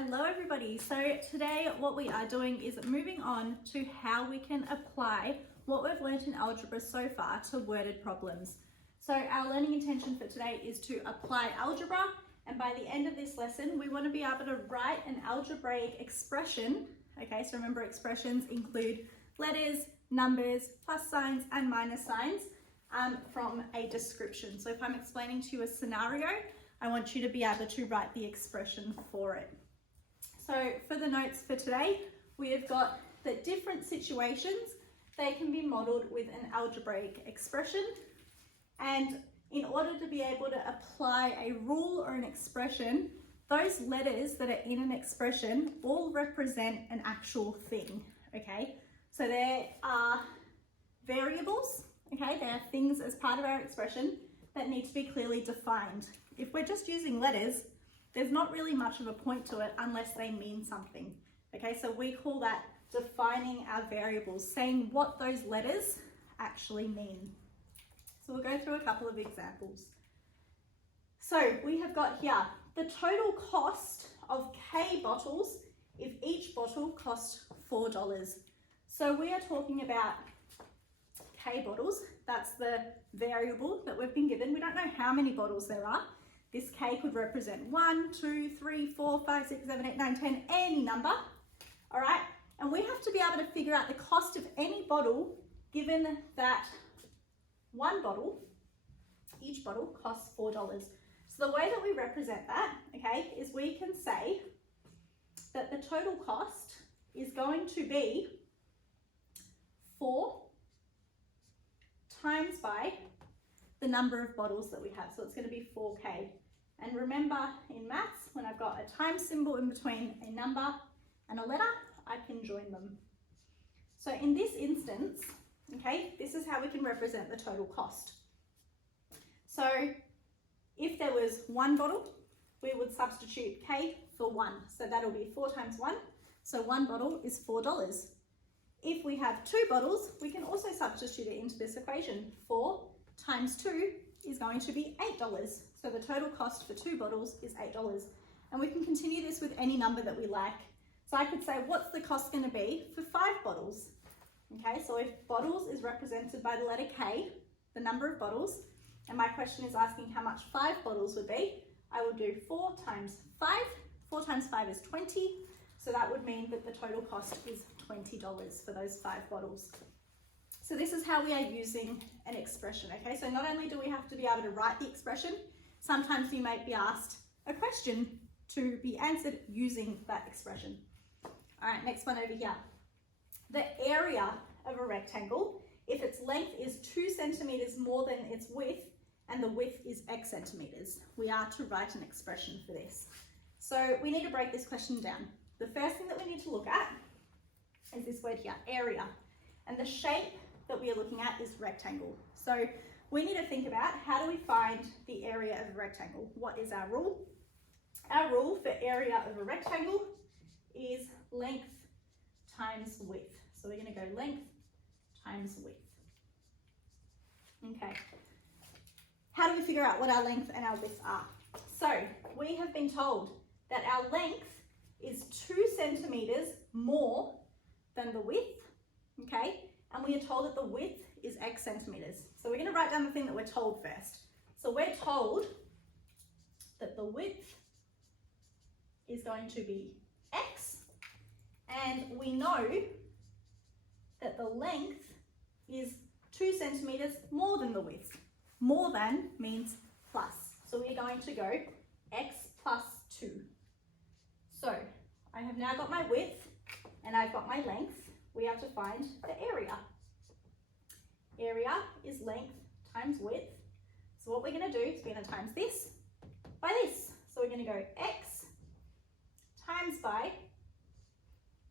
Hello everybody. So today what we are doing is moving on to how we can apply what we've learned in algebra so far to worded problems. So our learning intention for today is to apply algebra, and by the end of this lesson we want to be able to write an algebraic expression. Okay, so remember expressions include letters, numbers, plus signs and minus signs from a description. So if I'm explaining to you a scenario, I want you to be able to write the expression for it. So for the notes for today, we have got that different situations, they can be modelled with an algebraic expression. And in order to be able to apply a rule or an expression, those letters that are in an expression all represent an actual thing, okay? So there are variables, okay? There are things as part of our expression that need to be clearly defined. If we're just using letters, there's not really much of a point to it unless they mean something. Okay, so we call that defining our variables, saying what those letters actually mean. So we'll go through a couple of examples. So we have got here the total cost of K bottles if each bottle costs $4. So we are talking about K bottles. That's the variable that we've been given. We don't know how many bottles there are. This K could represent 1, 2, 3, 4, 5, 6, 7, 8, 9, 10, any number, all right? And we have to be able to figure out the cost of any bottle given that one bottle, each bottle costs $4. So the way that we represent that, okay, is we can say that the total cost is going to be 4 times by the number of bottles that we have. So it's going to be 4K. And remember in maths, when I've got a times symbol in between a number and a letter, I can join them. So in this instance, okay, this is how we can represent the total cost. So if there was one bottle, we would substitute K for 1. So that'll be 4 times 1. So one bottle is $4. If we have 2 bottles, we can also substitute it into this equation. 4 times 2 is going to be $8. So the total cost for 2 bottles is $8. And we can continue this with any number that we like. So I could say, what's the cost going to be for 5 bottles? Okay, so if bottles is represented by the letter K, the number of bottles, and my question is asking how much 5 bottles would be, I would do 4 times 5. 4 times 5 is 20. So that would mean that the total cost is $20 for those 5 bottles. So this is how we are using an expression, okay? So not only do we have to be able to write the expression, sometimes you might be asked a question to be answered using that expression. All right, next one over here. The area of a rectangle, if its length is 2 centimeters more than its width, and the width is X centimeters, we are to write an expression for this. So we need to break this question down. The first thing that we need to look at is this word here, area. And the shape that we are looking at is rectangle. So we need to think about how do we find the area of a rectangle? What is our rule? Our rule for area of a rectangle is length times width. So we're going to go length times width. Okay. How do we figure out what our length and our width are? So we have been told that our length is 2 centimeters more than the width, okay? And we are told that the width is X centimeters. So we're going to write down the thing that we're told first. So we're told that the width is going to be X, and we know that the length is 2 centimeters more than the width. More than means plus. So we're going to go X plus 2. So I have now got my width and I've got my length. We have to find the area. Area is length times width. So what we're going to do is we're going to times this by this. So we're going to go X times by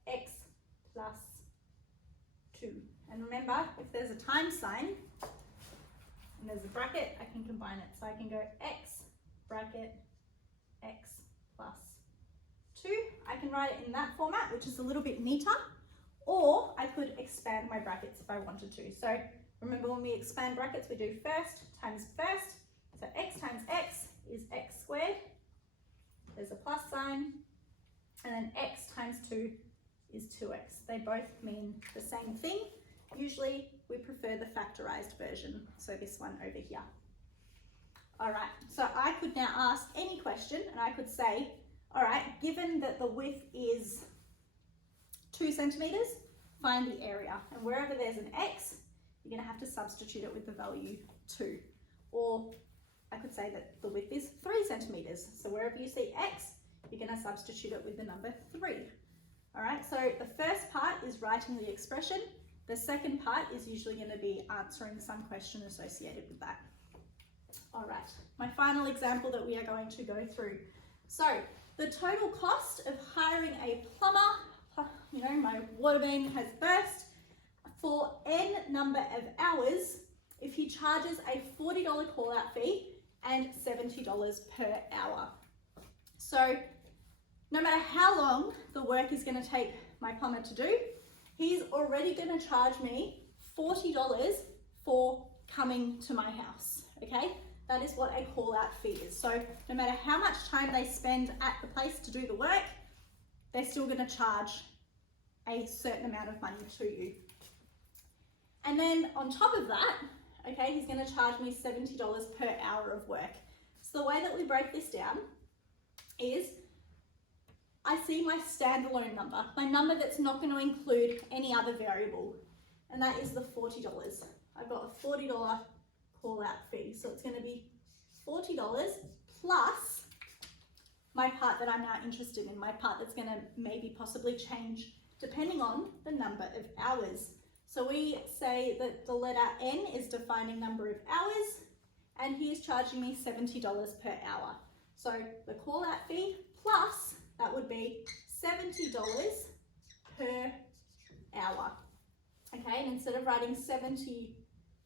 X plus 2. And remember, if there's a times sign and there's a bracket, I can combine it. So I can go X bracket X plus 2. I can write it in that format, which is a little bit neater. Or I could expand my brackets if I wanted to. So remember, when we expand brackets, we do first times first. So X times X is X squared. There's a plus sign. and then x times 2 is 2x. They both mean the same thing. Usually we prefer the factorized version, so this one over here. All right, so I could now ask any question and I could say, all right, given that the width is 2 centimeters, find the area. And wherever there's an x, you're going to have to substitute it with the value 2. Or I could say that the width is 3 centimeters. So wherever you see x, you're going to substitute it with the number 3. All right, so the first part is writing the expression. The second part is usually going to be answering some question associated with that. All right, my final example that we are going to go through. So the total cost of hiring a plumber, you know, my water main has burst, for n number of hours, if he charges a $40 call out fee and $70 per hour. So no matter how long the work is going to take my plumber to do, he's already going to charge me $40 for coming to my house, okay? That is what a call out fee is. So no matter how much time they spend at the place to do the work, they're still going to charge a certain amount of money to you. And then on top of that, okay, he's going to charge me $70 per hour of work. So the way that we break this down is I see my standalone number, my number that's not going to include any other variable, and that is the $40. I've got a $40 call out fee, so it's going to be $40 plus my part that I'm now interested in, my part that's going to maybe possibly change depending on the number of hours. So we say that the letter N is defining number of hours, and he is charging me $70 per hour. So the call out fee plus, that would be $70 per hour. Okay, and instead of writing 70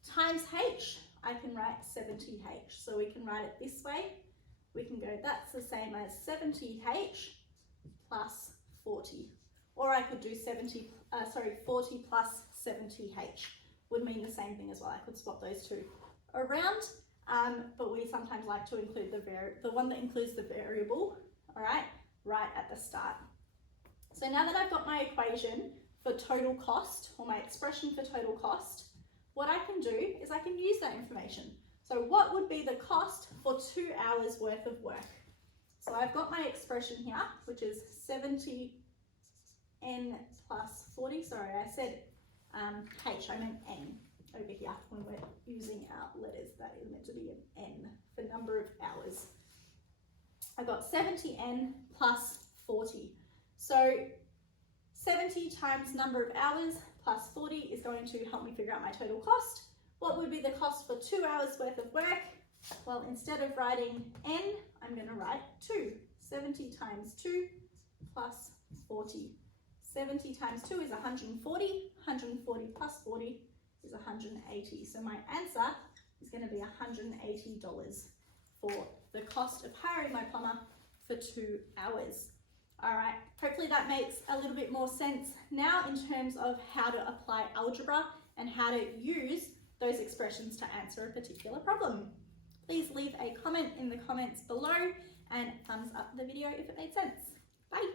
times H, I can write 70H. So we can write it this way. We can go, that's the same as 70H plus 40. Or I could do 40 plus 70H would mean the same thing as well. I could swap those two around, but we sometimes like to include the one that includes the variable, all right, right at the start. So now that I've got my equation for total cost, or my expression for total cost, what I can do is I can use that information. So what would be the cost for 2 hours worth of work? So I've got my expression here, which is 70n plus 40. Sorry, I said H, I meant N over here when we're using our letters. That is meant to be an N for number of hours. I've got 70n plus 40. So 70 times number of hours plus 40 is going to help me figure out my total cost. What would be the cost for 2 hours worth of work? Well, instead of writing N, I'm going to write 2. 70 times 2 plus 40. 70 times 2 is 140. 140 plus 40 is 180. So my answer is going to be $180 for the cost of hiring my plumber for 2 hours. All right, hopefully that makes a little bit more sense now in terms of how to apply algebra and how to use those expressions to answer a particular problem. Please leave a comment in the comments below and thumbs up the video if it made sense. Bye.